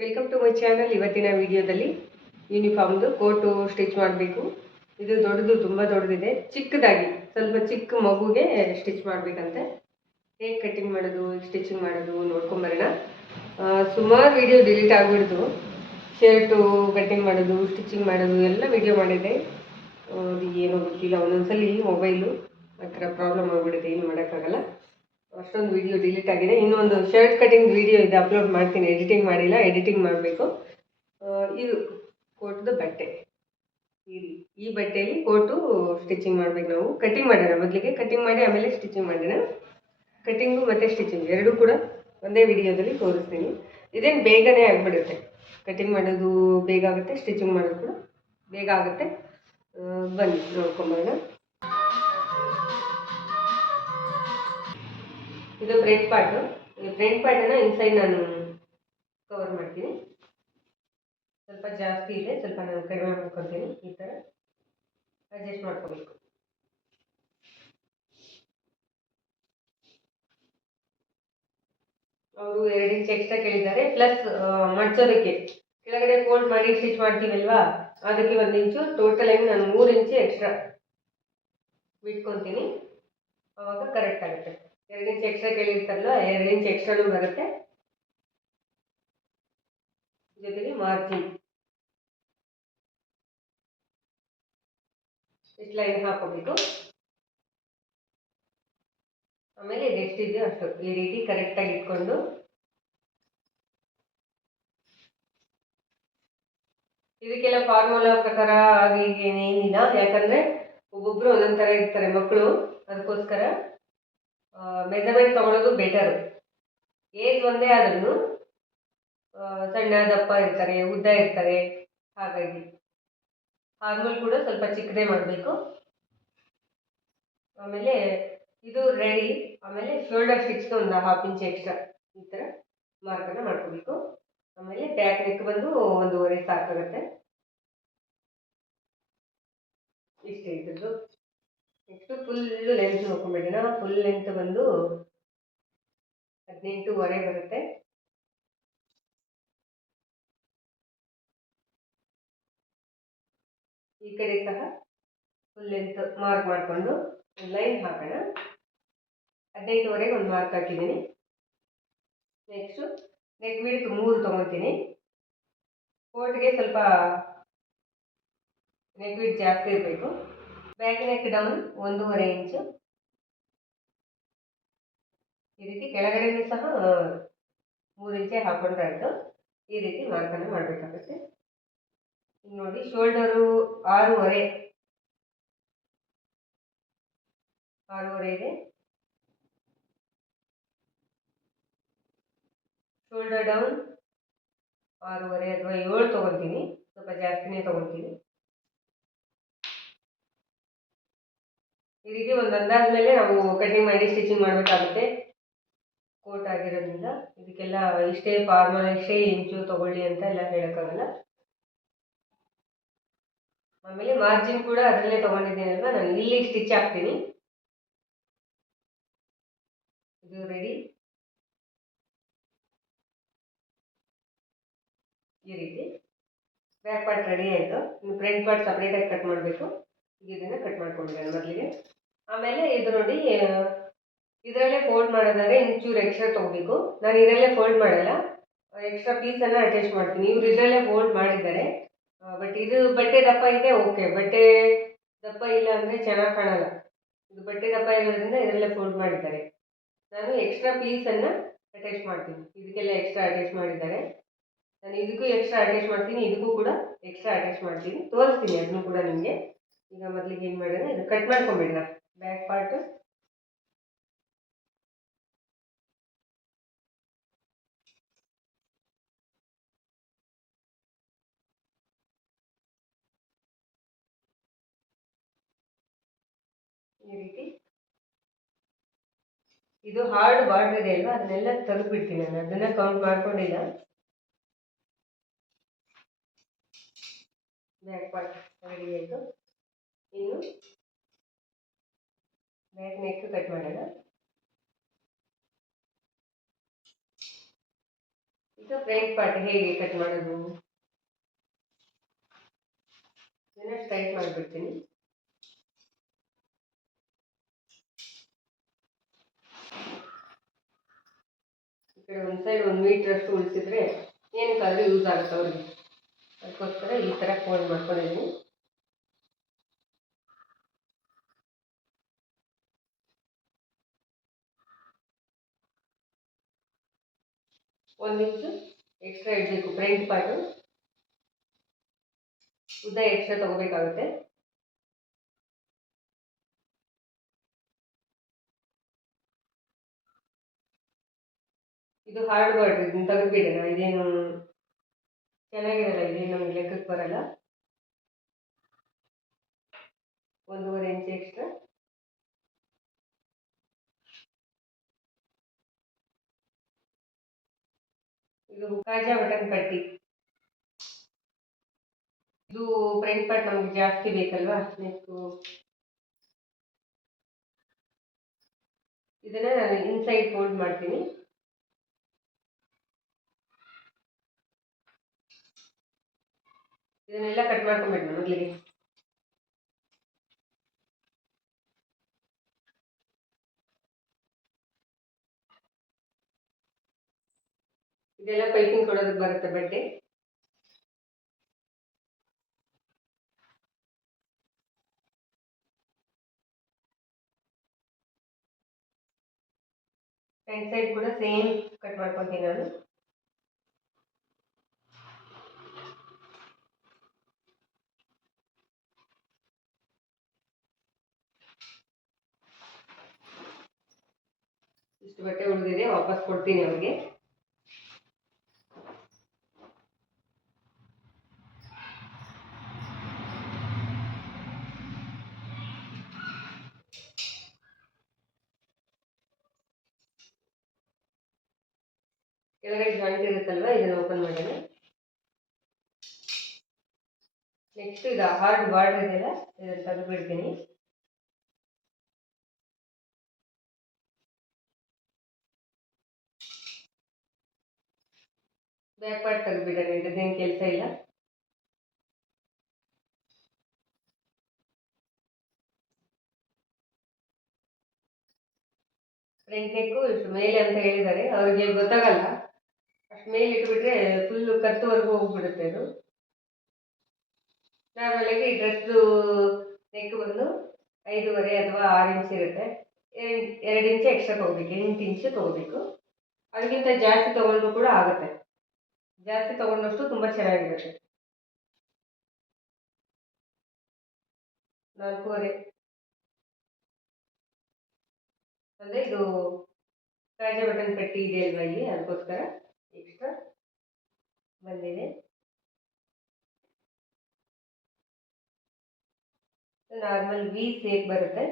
Welcome to my channel ಇವತ್ತಿನ ವಿಡಿಯೋದಲ್ಲಿ ಯೂನಿಫಾರ್ಮ್ದು coat stitch ಮಾಡಬೇಕು. ಇದು ದೊಡ್ಡದು, ತುಂಬ ದೊಡ್ಡದಿದೆ. ಚಿಕ್ಕದಾಗಿ, ಸ್ವಲ್ಪ ಚಿಕ್ಕ ಮಗುಗೆ ಸ್ಟಿಚ್ ಮಾಡಬೇಕಂತೆ. ಹೇಗೆ ಕಟ್ಟಿಂಗ್ ಮಾಡೋದು ಸ್ಟಿಚಿಂಗ್ ಮಾಡೋದು ನೋಡ್ಕೊಂಬರೋಣ ಸುಮಾರು ವಿಡಿಯೋ ಡಿಲೀಟ್ ಆಗಿಬಿಡ್ತು. ಶರ್ಟು ಕಟ್ಟಿಂಗ್ ಮಾಡೋದು ಸ್ಟಿಚಿಂಗ್ ಮಾಡೋದು, ಎಲ್ಲ ವಿಡಿಯೋ ಮಾಡಿದ್ದೆ. ಅದು ಏನೋ ಗೊತ್ತಿಲ್ಲ. ಒಂದೊಂದ್ಸಲಿ ಮೊಬೈಲು ಆ ಥರ ಪ್ರಾಬ್ಲಮ್ ಆಗಿಬಿಡುತ್ತೆ. ಏನು ಮಾಡೋಕ್ಕಾಗಲ್ಲ. ಅಷ್ಟೊಂದು ವಿಡಿಯೋ ಡಿಲೀಟ್ ಆಗಿದೆ. ಇನ್ನೊಂದು ಶರ್ಟ್ ಕಟಿಂಗ್ ವಿಡಿಯೋ ಇದೆ ಅಪ್ಲೋಡ್ ಮಾಡ್ತೀನಿ. ಎಡಿಟಿಂಗ್ ಮಾಡಿಲ್ಲ ಎಡಿಟಿಂಗ್ ಮಾಡಬೇಕು. ಇದು ಕೋಟದ ಬಟ್ಟೆ. ಇಲ್ಲಿ ಈ ಬಟ್ಟೆಯಲ್ಲಿ ಕೋಟು ಸ್ಟಿಚಿಂಗ್ ಮಾಡ್ಬೇಕು ನಾವು. ಕಟಿಂಗ್ ಮಾಡೋಣ ಮೊದಲಿಗೆ. ಕಟಿಂಗ್ ಮಾಡಿ ಆಮೇಲೆ ಸ್ಟಿಚಿಂಗ್ ಮಾಡೋಣ. ಕಟಿಂಗು ಮತ್ತು ಸ್ಟಿಚಿಂಗ್ ಎರಡೂ ಕೂಡ ಒಂದೇ ವಿಡಿಯೋದಲ್ಲಿ ತೋರಿಸ್ತೀನಿ. ಇದೇನು ಬೇಗನೆ ಆಗಿಬಿಡುತ್ತೆ. ಕಟಿಂಗ್ ಮಾಡೋದು ಬೇಗ ಆಗುತ್ತೆ ಸ್ಟಿಚಿಂಗ್ ಮಾಡೋದು ಕೂಡ ಬೇಗ ಆಗುತ್ತೆ. ಬನ್ನಿ ನೋಡ್ಕೊಂಬರೋಣ. ಇದು ಫ್ರಂಟ್ ಪಾರ್ಟು ಈ ಫ್ರಂಟ್ ಪಾರ್ಟನ್ನು ಇನ್ಸೈಡ್ ನಾನು ಕವರ್ ಮಾಡ್ತೀನಿ. ಸ್ವಲ್ಪ ಜಾಸ್ತಿ ಇದೆ, ಸ್ವಲ್ಪ ನಾನು ಕಡಿಮೆ ಮಾಡ್ಕೊತೀನಿ ಈ ಥರ ಅಡ್ಜಸ್ಟ್ ಮಾಡ್ಕೋಬೇಕು. ಅವರು ಎರಡು ಇಂಚ್ ಎಕ್ಸ್ಟ್ರಾ ಕೇಳಿದ್ದಾರೆ ಪ್ಲಸ್ ಮಡ್ಚೋದಕ್ಕೆ ಕೆಳಗಡೆ ಫೋಲ್ಡ್ ಮಾಡಿ ಸ್ಟಿಚ್ ಮಾಡ್ತೀವಲ್ವಾ? ಅದಕ್ಕೆ ಒಂದು ಇಂಚು ಟೋಟಲ್ ಆಗಿ ನಾನು ಮೂರು ಇಂಚು ಎಕ್ಸ್ಟ್ರಾ ಬಿಟ್ಕೊತೀನಿ ಅವಾಗ ಕರೆಕ್ಟ್ ಆಗುತ್ತೆ. ಎರಡು ಇಂಚ್ ಎಕ್ಸ್ಟ್ರಾ ಕೇಳಿರ್ತಾರಲ್ಲ ಎರಡು ಇಂಚ್ ಎಕ್ಸ್ಟ್ರಾನು ಬರುತ್ತೆ. ಜೊತೆಗೆ ಮಾರ್ಜಿನ್ ಇಷ್ಟು ಲೈನ್ ಹಾಕೋಬೇಕು. ಆಮೇಲೆ ಇದು ಎಷ್ಟಿದೆಯೋ ಅಷ್ಟು, ಈ ರೀತಿ ಕರೆಕ್ಟಾಗಿ ಇಟ್ಕೊಂಡು. ಇದಕ್ಕೆಲ್ಲ ಫಾರ್ಮುಲಾ ಪ್ರಕಾರ ಹಾಗೆ ಏನಿಲ್ಲ. ಯಾಕಂದ್ರೆ ಒಬ್ಬೊಬ್ಬರು ಒಂದೊಂದು ಥರ ಇರ್ತಾರೆ ಮಕ್ಕಳು. ಅದಕ್ಕೋಸ್ಕರ ಮೆಜರ್ಮೆಂಟ್ ತಗೊಳ್ಳೋದು ಬೆಟರ್ ಏಜ್ ಒಂದೇ ಆದ್ರೂ ಸಣ್ಣ ದಪ್ಪ ಇರ್ತಾರೆ, ಉದ್ದ ಇರ್ತಾರೆ, ಹಾಗಾಗಿ ಹಾರ್ಮೋಲ್ ಕೂಡ ಸ್ವಲ್ಪ ಚಿಕ್ಕದೇ ಮಾಡಬೇಕು. ಆಮೇಲೆ ಇದು ರೆಡಿ ಆಮೇಲೆ ಶೋಲ್ಡರ್ ಸ್ಟಿಚ್ಗೆ ಒಂದು ಹಾಫ್ ಇಂಚ್ ಎಕ್ಸ್ಟ್ರಾ ಈ ಥರ ಮಾರ್ಕನ್ನು ಮಾಡ್ಕೋಬೇಕು. ಆಮೇಲೆ ಬ್ಯಾಕ್ ಬಂದು ಒಂದೂವರೆ ಸಾಕಾಗುತ್ತೆ. ಇಷ್ಟೇ ಇದ್ರದ್ದು. ನೆಕ್ಸ್ಟು ಫುಲ್ಲು ಲೆಂತ್ ನೋಡ್ಕೊಂಡ್ಬಿಡೋಣ ಫುಲ್ ಲೆಂತ್ ಬಂದು ಹದಿನೆಂಟೂವರೆ ಬರುತ್ತೆ. ಈ ಕಡೆ ಸಹ ಫುಲ್ ಲೆಂತ್ ಮಾರ್ಕ್ ಮಾಡಿಕೊಂಡು ಲೈನ್ ಹಾಕೋಣ. ಹದಿನೆಂಟುವರೆಗೆ ಒಂದು ಮಾರ್ಕ್ ಹಾಕಿದ್ದೀನಿ. ನೆಕ್ಸ್ಟು ನೆಕ್ ವಿಡ್ತ್ ಮೂರು ತೊಗೊತೀನಿ. ಕೋಟ್ಗೆ ಸ್ವಲ್ಪ ನೆಕ್ ವಿಡ್ತ್ ಜಾಸ್ತಿ ಇರಬೇಕು. ಬ್ಯಾಕ್ ನೆಕ್ ಡೌನ್ ಒಂದೂವರೆ ಇಂಚು. ಈ ರೀತಿ ಕೆಳಗಡೆನೂ ಸಹ ಮೂರು ಇಂಚೆ ಹಾಕೊಂಡ್ರೆ ಆಯಿತು ಈ ರೀತಿ ಮಾರ್ಕನ್ನು ಮಾಡಬೇಕಾಗುತ್ತೆ. ನೋಡಿ, ಶೋಲ್ಡರು ಆರೂವರೆ. ಆರೂವರೆ ಇದೆ. ಶೋಲ್ಡರ್ ಡೌನ್ ಆರೂವರೆ ಅಥವಾ ಏಳು ತೊಗೊತೀನಿ ಸ್ವಲ್ಪ ಜಾಸ್ತಿನೇ ತೊಗೊತೀನಿ ಈ ರೀತಿ ಒಂದು ಅಂದಾಜ ಮೇಲೆ ನಾವು ಕಟಿಂಗ್ ಮಾಡಿ, ಸ್ಟಿಚಿಂಗ್ ಮಾಡಬೇಕಾಗುತ್ತೆ. ಕೋಟ್ ಆಗಿರೋದ್ರಿಂದ ಇದಕ್ಕೆಲ್ಲ ಇಷ್ಟೇ ಫಾರ್ಮಲ್, ಇಷ್ಟೇ ಇಂಚು ತಗೊಳ್ಳಿ ಅಂತ ಎಲ್ಲ ಹೇಳೋಕ್ಕಾಗಲ್ಲ. ಆಮೇಲೆ ಮಾರ್ಜಿನ್ ಕೂಡ ಅದರಲ್ಲೇ ತೊಗೊಂಡಿದ್ದೀನಲ್ವ? ನಾನು ಇಲ್ಲಿ ಸ್ಟಿಚ್ ಹಾಕ್ತೀನಿ. ಇದು ರೆಡಿ ಈ ರೀತಿ. ಬ್ಯಾಕ್ ಪಾರ್ಟ್ ರೆಡಿ ಆಯಿತು. ಇನ್ನು ಫ್ರಂಟ್ ಪಾರ್ಟ್ ಸಪ್ರೇಟಾಗಿ ಕಟ್ ಮಾಡಬೇಕು. ಈಗ ಇದನ್ನು ಕಟ್ ಮಾಡ್ಕೊಂಡಿದ್ದೇನೆ ಮೊದಲಿಗೆ. ಆಮೇಲೆ ಇದು ನೋಡಿ, ಇದರಲ್ಲೇ ಫೋಲ್ಡ್ ಮಾಡೋದಾದ್ರೆ ಇಂಚೂರು ಎಕ್ಸ್ಟ್ರಾ ತೊಗೋಬೇಕು. ನಾನು ಇದರಲ್ಲೇ ಫೋಲ್ಡ್ ಮಾಡಲ್ಲ. ಎಕ್ಸ್ಟ್ರಾ ಪೀಸನ್ನು ಅಟ್ಯಾಚ್ ಮಾಡ್ತೀನಿ. ಇವ್ರು ಇದರಲ್ಲೇ ಫೋಲ್ಡ್ ಮಾಡಿದ್ದಾರೆ. ಬಟ್ ಇದು ಬಟ್ಟೆ ದಪ್ಪ ಇದೆ ಓಕೆ ಬಟ್ಟೆ ದಪ್ಪ ಇಲ್ಲ ಅಂದರೆ ಚೆನ್ನಾಗಿ ಕಾಣಲ್ಲ. ಇದು ಬಟ್ಟೆ ದಪ್ಪ ಇರೋದ್ರಿಂದ ಇದರಲ್ಲೇ ಫೋಲ್ಡ್ ಮಾಡಿದ್ದಾರೆ. ನಾನು ಎಕ್ಸ್ಟ್ರಾ ಪೀಸನ್ನು ಅಟ್ಯಾಚ್ ಮಾಡ್ತೀನಿ. ಇದಕ್ಕೆಲ್ಲ ಎಕ್ಸ್ಟ್ರಾ ಅಟ್ಯಾಚ್ ಮಾಡಿದ್ದಾರೆ. ನಾನು ಇದಕ್ಕೂ ಎಕ್ಸ್ಟ್ರಾ ಅಟ್ಯಾಚ್ ಮಾಡ್ತೀನಿ, ಇದಕ್ಕೂ ಕೂಡ ಎಕ್ಸ್ಟ್ರಾ ಅಟ್ಯಾಚ್ ಮಾಡ್ತೀನಿ. ತೋರಿಸ್ತೀನಿ ಅದನ್ನು ಕೂಡ ನಿಮಗೆ. ಈಗ ಮೊದಲಿಗೆ ಏನು ಮಾಡೋಣ ಇದು ಕಟ್ ಮಾಡ್ಕೊಂಬಿಡೋಣ ಬ್ಯಾಕ್ ಪಾರ್ಟು ಈ ರೀತಿ. ಇದು ಹಾರ್ಡ್ ಬಾರ್ಡರ್ ಇದೆ ಅಲ್ವಾ? ಅದನ್ನೆಲ್ಲ ತೆಗೆದ್ಬಿಡ್ತೀನಿ ನಾನು. ಅದನ್ನ ಕೌಂಟ್ ಮಾಡ್ಕೊಂಡಿಲ್ಲ. ಬ್ಯಾಕ್ ಪಾರ್ಟ್ ರೆಡಿ ಆಯಿತು. ಇನ್ನು ಬ್ಯಾಕ್ ನೆಕ್ ಕಟ್ ಮಾಡೋಣ. ಇದು ಫ್ರಂಟ್ ಪಾರ್ಟ್ ಹೇಗೆ ಕಟ್ ಮಾಡೋದು? ಇದನ್ನ ಸ್ಟ್ರೈಟ್ ಮಾಡಿಬಿಡ್ತೀನಿ. ಈ ಕಡೆ ಒಂದು ಸೈಡ್ ಒಂದು ಮೀಟ್ರ್ ಅಷ್ಟು ಉಳಿಸಿದ್ರೆ ಏನಕ್ಕಾದ್ರೂ ಯೂಸ್ ಆಗುತ್ತೆ ಅವ್ರಿಗೆ? ಅದಕ್ಕೋಸ್ಕರ ಈ ಥರ ಫೋಲ್ಡ್ ಮಾಡ್ಕೊಂಡಿದ್ದೀನಿ. ಒಂದು ಇಂಚ್ ಎಕ್ಸ್ಟ್ರಾ ಇಡಬೇಕು ಫ್ರಂಟ್ ಪಾರ್ಟು ಉದ್ದ ಎಕ್ಸ್ಟ್ರಾ ತಗೋಬೇಕಾಗುತ್ತೆ. ಇದು ಹಾರ್ಡ್ ಬಾರ್ಡ್ರ್ ಇದನ್ನ ತೆಗೆದ್ಬಿಡೋಣ ಇದೇನು ಚೆನ್ನಾಗಿರಲ್ಲ, ಇದೇನು ನಮಗೆ ಲೆಕ್ಕಕ್ಕೆ ಬರಲ್ಲ. ಒಂದೂವರೆ ಇಂಚ್ ಎಕ್ಸ್ಟ್ರಾ ಇದು ಕಾಜಾ ಬಟನ್ ಪಟ್ಟಿ. ಇದು ಫ್ರಂಟ್ ಪಾರ್ಟ್ ನಮ್ಗೆ ಜಾಸ್ತಿ ಬೇಕಲ್ವಾ? ನೆಕ್ಕು ಇದನ್ನ ನಾನು ಇನ್ಸೈಡ್ ಫೋಲ್ಡ್ ಮಾಡ್ತೀನಿ. ಇದನ್ನೆಲ್ಲ ಕಟ್ ಮಾಡ್ಕೊಂಡ್ಬಿಡೋಣ ಮೊದಲಿಗೆ ಇದೆಲ್ಲ ಪೈಪಿಂಗ್ ಕೊಡೋದಕ್ಕೆ ಬರುತ್ತೆ ಬಟ್ಟೆ. ಫ್ರಂಟ್ ಸೈಡ್ ಕೂಡ ಸೇಮ್ ಕಟ್ ಮಾಡ್ಕೊತೀನಿ ನಾನು ಇಷ್ಟು ಬಟ್ಟೆ ಉಳಿದಿದೆ, ವಾಪಸ್ ಕೊಡ್ತೀನಿ ಅವ್ರಿಗೆ. ಕೆಳಗಡೆ ಜಾಯಿಂಟ್ ಇರುತ್ತಲ್ವ? ಇದನ್ನು ಓಪನ್ ಮಾಡಿದೆ ನೆಕ್ಸ್ಟ್ ಇದು ಹಾರ್ಡ್ ಬಾರ್ಡರ್ ಇದೆಯಲ್ಲ, ಇದನ್ನು ತೆಗೆದು ಬಿಡ್ತೀನಿ ಬ್ಯಾಕ್ ಪಾರ್ಟ್ ತೆಗೆದ್ಬಿಡೋಣ ಇದೇನು ಕೆಲಸ ಇಲ್ಲ. ಫ್ರಂಟ್ ನೆಕ್ಕು ಇಷ್ಟು ಮೇಲೆ ಅಂತ ಹೇಳಿದ್ದಾರೆ. ಅವ್ರಿಗೆ ಗೊತ್ತಾಗಲ್ಲ. ಮೇಲೆ ಇಟ್ಬಿಟ್ರೆ ಫುಲ್ ಕತ್ತುವರೆಗೂ ಹೋಗ್ಬಿಡುತ್ತೆ ಅದು. ನಾರ್ಮಲಾಗಿ ಡ್ರೆಸ್ದು ನೆಕ್ ಬಂದು ಐದೂವರೆ ಅಥವಾ ಆರು ಇಂಚ್ ಇರುತ್ತೆ. ಎರಡು ಇಂಚ್ ಎಕ್ಸ್ಟ್ರಾ ತೊಗೋಬೇಕು, ಎಂಟು ಇಂಚು ತೊಗೋಬೇಕು. ಅದಕ್ಕಿಂತ ಜಾಸ್ತಿ ತೊಗೊಂಡ್ರು ಕೂಡ ಆಗುತ್ತೆ. ಜಾಸ್ತಿ ತೊಗೊಂಡಷ್ಟು ತುಂಬ ಚೆನ್ನಾಗಿರುತ್ತೆ. ನಾಲ್ಕೂವರೆ. ಅಂದರೆ ಇದು ಕಾಜಾ ಬಟನ್ ಪಟ್ಟಿ ಇದೆ ಅಲ್ವಾ ಇಲ್ಲಿ ಅದಕ್ಕೋಸ್ಕರ? ಎಕ್ಸ್ಟ್ರಾ ಬಂದಿದೆ ನಾರ್ಮಲ್ ವಿ ಸೇಪ್ ಬರುತ್ತೆ.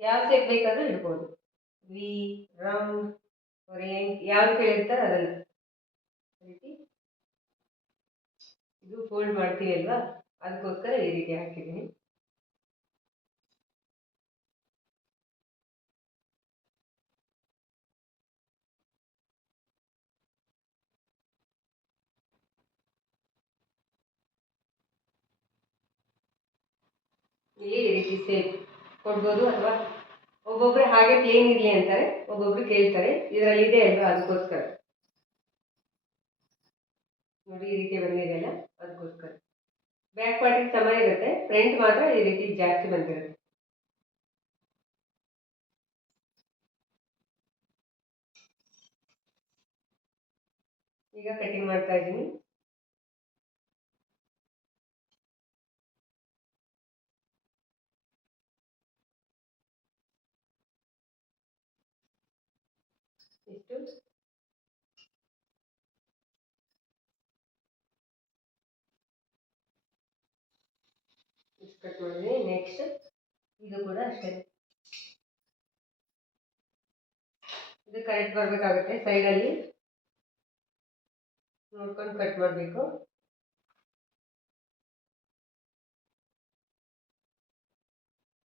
ಯಾವ ಸೇಪ್ ಬೇಕಾದರೂ ಇಡ್ಬೋದು. ವಿ ರೌಂಡ್ ಏನು ಯಾವ್ದು ಕೇಳಿರ್ತಾರೆ ಅದನ್ನು ರೀತಿ ಇದು ಫೋಲ್ಡ್ ಮಾಡ್ತೀವಿ ಅಲ್ವಾ? ಅದಕ್ಕೋಸ್ಕರ ಈ ರೀತಿ ಹಾಕಿದ್ದೀನಿ. ಇಲ್ಲಿ ಈ ರೀತಿ ಸೇಪ್ ಕೊಡ್ಬೋದು ಅಥವಾ ಒಬ್ಬೊಬ್ರು ಹಾಗೆ ಪ್ಲೇನ್ ಇರಲಿ ಅಂತಾರೆ, ಒಬ್ಬೊಬ್ರು ಕೇಳ್ತಾರೆ. ಇದರಲ್ಲಿ ಇದೆ ಅಲ್ವಾ ಅದಕ್ಕೋಸ್ಕರ ನೋಡಿ, ಈ ರೀತಿ ಬಂದಿದೆ ಅಲ್ಲ ಅದಕ್ಕೋಸ್ಕರ ಬ್ಯಾಕ್ ಪಾರ್ಟಿಗೆ ಸಮ ಇರುತ್ತೆ ಫ್ರಂಟ್ ಮಾತ್ರ ಈ ರೀತಿ ಜಾಸ್ತಿ ಬಂದಿರುತ್ತೆ. ಈಗ ಕಟಿಂಗ್ ಮಾಡ್ತಾ ಇದ್ದೀನಿ ಇಷ್ಟು ಇಷ್ಟು ಕಟ್ ಮಾಡಿದ್ವಿ ನೆಕ್ಸ್ಟ್ ಇದು ಕೂಡ ಅಷ್ಟೇ. ಇದು ಕರೆಕ್ಟ್ ಬರಬೇಕಾಗುತ್ತೆ ಸೈಡಲ್ಲಿ ನೋಡ್ಕೊಂಡು ಕಟ್ ಮಾಡಬೇಕು.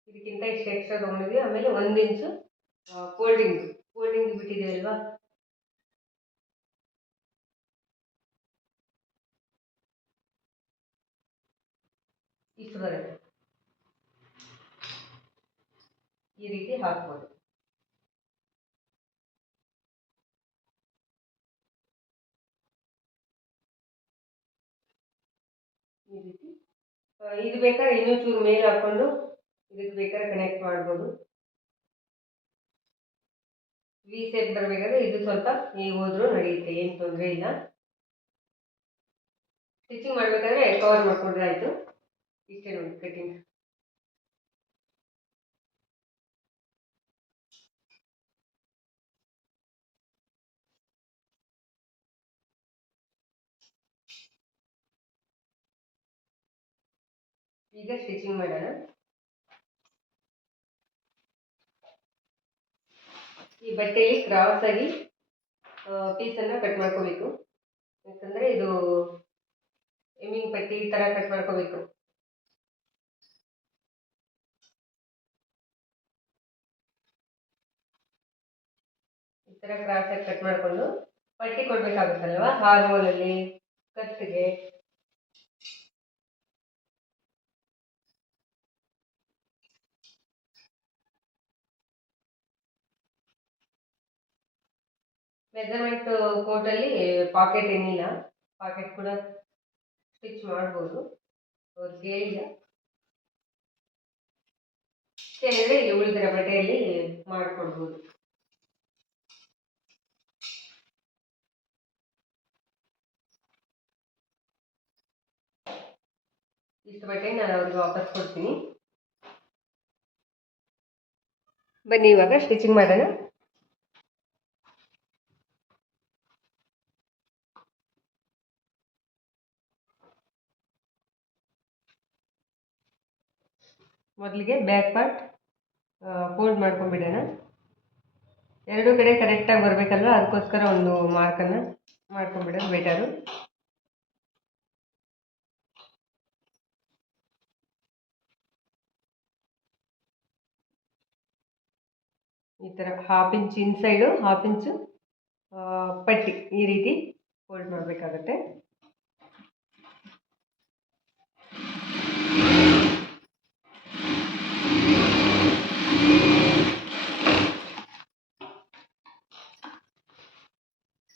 ಇದಕ್ಕಿಂತ ಇಷ್ಟು ಎಕ್ಸ್ಟ್ರಾ ತೊಗೊಂಡಿದ್ವಿ. ಆಮೇಲೆ ಒಂದು ಇಂಚು ಫೋಲ್ಡಿಂಗ್ ಫೋಲ್ಡಿಂಗ್ ಬಿಟ್ಟಿದೆ ಅಲ್ವಾ? ಇಷ್ಟು ಬರುತ್ತೆ. ಈ ರೀತಿ ಹಾಕ್ಬೋದು. ಈ ರೀತಿ. ಇದು ಬೇಕಾದ್ರೆ ಇನ್ನೂ ಚೂರು ಮೇಲೆ ಹಾಕೊಂಡು ಇದಕ್ಕೆ ಬೇಕಾದ್ರೆ ಕನೆಕ್ಟ್ ಮಾಡ್ಬೋದು. ವಿ ಸೆಟ್ ಬರಬೇಕಾದ್ರೆ ಇದು ಸ್ವಲ್ಪ ನೀವು ಹೋದ್ರೂ ನಡೆಯುತ್ತೆ, ಏನು ತೊಂದರೆ ಇಲ್ಲ. ಸ್ಟಿಚಿಂಗ್ ಮಾಡಬೇಕಾದ್ರೆ ಕವರ್ ಮಾಡ್ಕೊಂಡ್ರೆ ಆಯಿತು. ಇಷ್ಟೇ ನೋಡಿ ಕಟಿಂಗ್ ಈಗ ಸ್ಟಿಚಿಂಗ್ ಮಾಡೋಣ. ಈ ಬಟ್ಟೆಯಲ್ಲಿ ಕ್ರಾಸ್ ಆಗಿ ಪೀಸನ್ನು ಕಟ್ ಮಾಡ್ಕೋಬೇಕು. ಯಾಕಂದರೆ ಇದು ಎಮ್ಮಿಂಗ್ ಪಟ್ಟಿ ಈ ಥರ ಕಟ್ ಮಾಡ್ಕೋಬೇಕು. ಈ ಥರ ಕ್ರಾಸ್ ಆಗಿ ಕಟ್ ಮಾಡಿಕೊಂಡು, ಪಟ್ಟಿ ಕೊಡಬೇಕಾಗುತ್ತಲ್ವಾ? ಹಾರ್ಮೋನಲ್ಲಿ ಕತ್ತಿಗೆ. ಮೆಜರ್ಮೆಂಟ್ ಕೋಟಲ್ಲಿ ಪಾಕೆಟ್ ಏನಿಲ್ಲ. ಪಾಕೆಟ್ ಕೂಡ ಸ್ಟಿಚ್ ಮಾಡ್ಬೋದು. ಅವ್ರು ಕೇಳಿಲ್ಲ ಕೇಳಿದ್ರೆ ಇಲ್ಲಿ ಉಳಿದಿರೋ ಬಟ್ಟೆಯಲ್ಲಿ ಮಾಡಿಕೊಡ್ಬೋದು. ಇಷ್ಟು ಬಟ್ಟೆ ನಾನು ಅವ್ರಿಗೆ ವಾಪಸ್ ಕೊಡ್ತೀನಿ. ಬನ್ನಿ ಇವಾಗ ಸ್ಟಿಚಿಂಗ್ ಮಾಡೋಣ. ಮೊದಲಿಗೆ ಬ್ಯಾಕ್ ಪಾರ್ಟ್ ಫೋಲ್ಡ್ ಮಾಡ್ಕೊಂಡ್ಬಿಡೋಣ. ಎರಡೂ ಕಡೆ ಕರೆಕ್ಟಾಗಿ ಬರಬೇಕಲ್ವ? ಅದಕ್ಕೋಸ್ಕರ ಒಂದು ಮಾರ್ಕನ್ನು ಮಾಡ್ಕೊಂಡ್ಬಿಡೋದು ಬೆಟರು ಈ ಥರ half inch inside half inch ಪಟ್ಟಿ ಈ ರೀತಿ ಫೋಲ್ಡ್ ಮಾಡಬೇಕಾಗತ್ತೆ.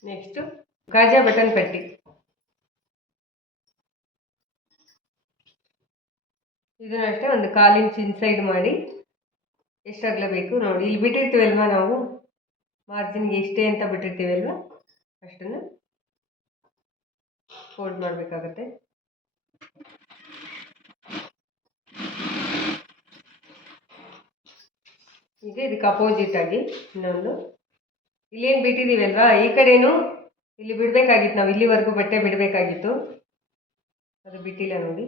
ನೆಕ್ಸ್ಟು ಗಾಜಾ ಬಟನ್ ಪಟ್ಟಿ ಇದನ್ನ ಅಷ್ಟೇ ಒಂದು ಕಾಲು ಇನ್ಸೈಡ್ ಮಾಡಿ ಎಷ್ಟಾಗಲೇ ಬೇಕು ನೋಡಿ. ಇಲ್ಲಿ ಬಿಟ್ಟಿರ್ತೀವಲ್ವ ನಾವು? ಮಾರ್ಜಿನ್ಗೆ ಇಷ್ಟೇ ಅಂತ ಬಿಟ್ಟಿರ್ತೀವಲ್ವ? ಅಷ್ಟನ್ನು ಫೋಲ್ಡ್ ಮಾಡಬೇಕಾಗತ್ತೆ. ಈಗ ಇದಕ್ಕೆ ಅಪೋಸಿಟ್ ಆಗಿ ಇನ್ನೊಂದು. ಇಲ್ಲೇನು ಬಿಟ್ಟಿದ್ದೀವಲ್ವಾ? ಈ ಕಡೆನೂ ಇಲ್ಲಿ ಬಿಡಬೇಕಾಗಿತ್ತು. ನಾವು ಇಲ್ಲಿವರೆಗೂ ಬಟ್ಟೆ ಬಿಡಬೇಕಾಗಿತ್ತು. ಅದು ಬಿಟ್ಟಿಲ್ಲ ನೋಡಿ.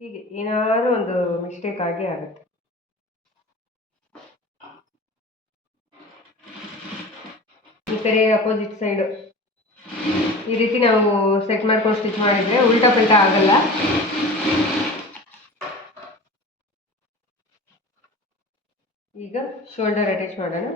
ಹೀಗೆ ಏನಾದರೂ ಒಂದು ಮಿಸ್ಟೇಕ್ ಆಗೇ ಆಗುತ್ತೆ. ಈ ಕಡೆ ಅಪೋಸಿಟ್ ಸೈಡು ಈ ರೀತಿ ನಾವು ಸೆಟ್ ಮಾಡ್ಕೊಂಡು ಸ್ಟಿಚ್ ಮಾಡಿದರೆ ಉಲ್ಟಾ ಪಲ್ಟಾ ಆಗಲ್ಲ. ಈಗ ಶೋಲ್ಡರ್ ಅಟ್ಯಾಚ್ ಮಾಡೋಣ.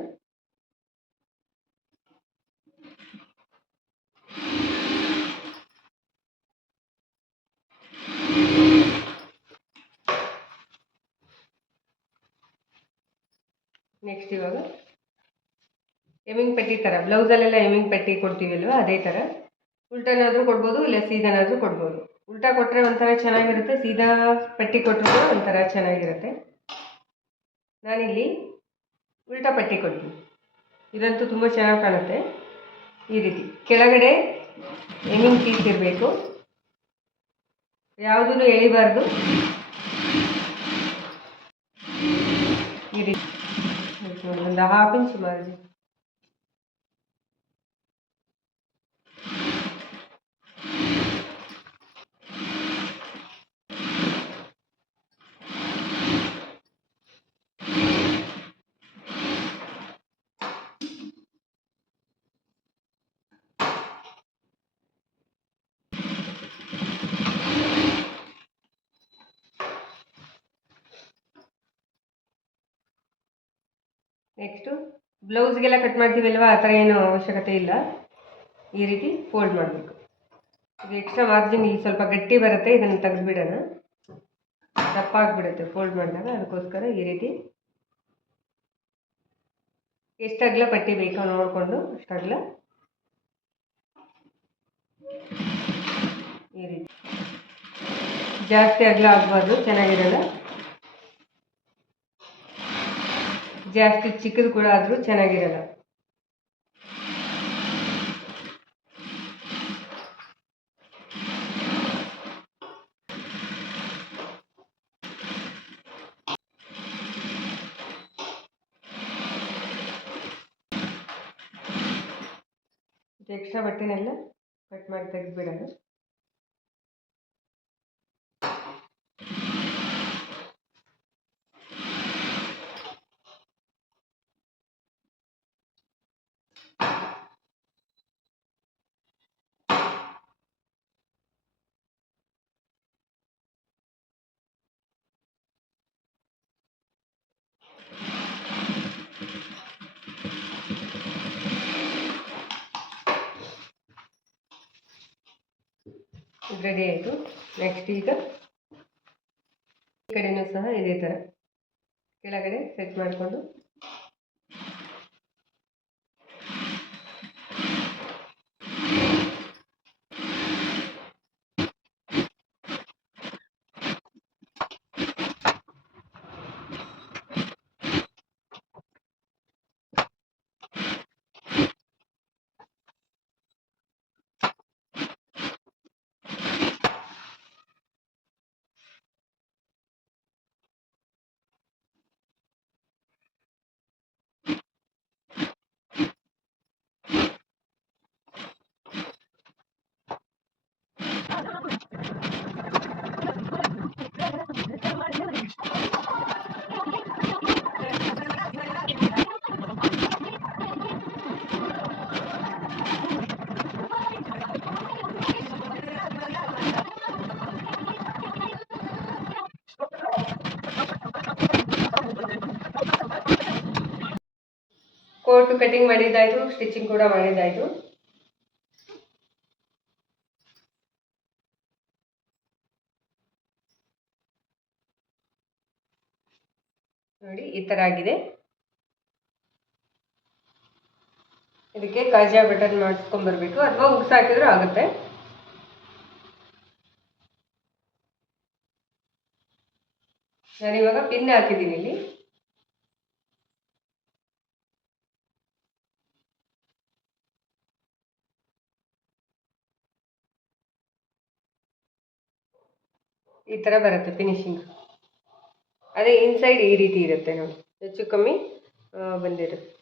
ನೆಕ್ಸ್ಟ್ ಇವಾಗ ಎಮಿಂಗ್ ಪಟ್ಟಿ ಥರ ಬ್ಲೌಸಲ್ಲೆಲ್ಲ ಎಮಿಂಗ್ ಪಟ್ಟಿ ಕೊಡ್ತೀವಲ್ವ, ಅದೇ ಥರ ಉಲ್ಟನಾದರೂ ಕೊಡ್ಬೋದು, ಇಲ್ಲ ಸೀದಾನಾದರೂ ಕೊಡ್ಬೋದು. ಉಲ್ಟಾ ಕೊಟ್ಟರೆ ಒಂಥರ ಚೆನ್ನಾಗಿರುತ್ತೆ, ಸೀದಾ ಪಟ್ಟಿ ಕೊಟ್ಟರೆ ಒಂಥರ ಚೆನ್ನಾಗಿರುತ್ತೆ. ನಾನಿಲ್ಲಿ ಉಲ್ಟಾ ಪಟ್ಟಿ ಕೊಡ್ತೀನಿ. ಇದಂತೂ ತುಂಬ ಚೆನ್ನಾಗಿ ಕಾಣುತ್ತೆ. ಈ ರೀತಿ. ಕೆಳಗಡೆ ಎಮಿಂಗ್ ಪೀಸ್ ಇರಬೇಕು. ಯಾವುದೂ ಎಳಿಬಾರ್ದು ಈ ರೀತಿ ಆಯ್ತು ನೋಡಿ ಒಂದು ಹಾಫ್ ನೆಕ್ಸ್ಟು ಬ್ಲೌಸ್ಗೆಲ್ಲ ಕಟ್ ಮಾಡ್ತೀವಲ್ವ? ಆ ಥರ ಏನು ಅವಶ್ಯಕತೆ ಇಲ್ಲ. ಈ ರೀತಿ ಫೋಲ್ಡ್ ಮಾಡಬೇಕು. ಇದು ಎಕ್ಸ್ಟ್ರಾ ಮಾರ್ಜಿನ್ ಇಲ್ಲಿ ಸ್ವಲ್ಪ ಗಟ್ಟಿ ಬರುತ್ತೆ, ಇದನ್ನು ತೆಗೆದುಬಿಡೋಣ. ದಪ್ಪ ಆಗಿಬಿಡುತ್ತೆ ಫೋಲ್ಡ್ ಮಾಡಿದಾಗ, ಅದಕ್ಕೋಸ್ಕರ ಈ ರೀತಿ. ಎಷ್ಟು ಅಗಲ ಪಟ್ಟಿ ಬೇಕೋ ನೋಡಿಕೊಂಡು ಅಷ್ಟು ಅಗಲ ಈ ರೀತಿ. ಜಾಸ್ತಿ ಅಗಲ ಆಗಬಾರ್ದು, ಚೆನ್ನಾಗಿರಲ್ಲ. ಜಾಸ್ತಿ ಚಿಕ್ಕದು ಕೂಡ ಆದರೂ ಚೆನ್ನಾಗಿರಲ್ಲ. ಎಕ್ಸ್ಟ್ರಾ ಬಟ್ಟೆನೆಲ್ಲ ಕಟ್ ಮಾಡಿ ತೆಗೆದ್ಬಿಡೋಣ ರೆಡಿ ಆಯಿತು. ನೆಕ್ಸ್ಟ್ ಈಗ ಈ ಕಡೆಯೂ ಸಹ ಇದೇ ಥರ ಕೆಳಗಡೆ ಸೆಟ್ ಮಾಡಿಕೊಂಡು ಕೋಟ್ ಕಟಿಂಗ್ ಮಾಡಿದ್ದಾಯಿತು ಸ್ಟಿಚಿಂಗ್ ಕೂಡ ಮಾಡಿದ್ದಾಯಿತು. ನೋಡಿ, ಈ ಥರ ಆಗಿದೆ. ಇದಕ್ಕೆ ಕಾಜಾ ಬಟನ್ ಮಾಡಿಸ್ಕೊಂಬರ್ಬೇಕು ಅಥವಾ ಉಗ್ಸ್ ಹಾಕಿದ್ರೂ ಆಗುತ್ತೆ. ನಾನಿವಾಗ ಪಿನ್ ಹಾಕಿದ್ದೀನಿ ಇಲ್ಲಿ. ಈ ಥರ ಬರುತ್ತೆ ಫಿನಿಶಿಂಗ್ ಅದೇ ಇನ್ಸೈಡ್ ಈ ರೀತಿ ಇರುತ್ತೆ ನೋಡಿ. ಹೆಚ್ಚು ಕಮ್ಮಿ ಬಂದಿರುತ್ತೆ.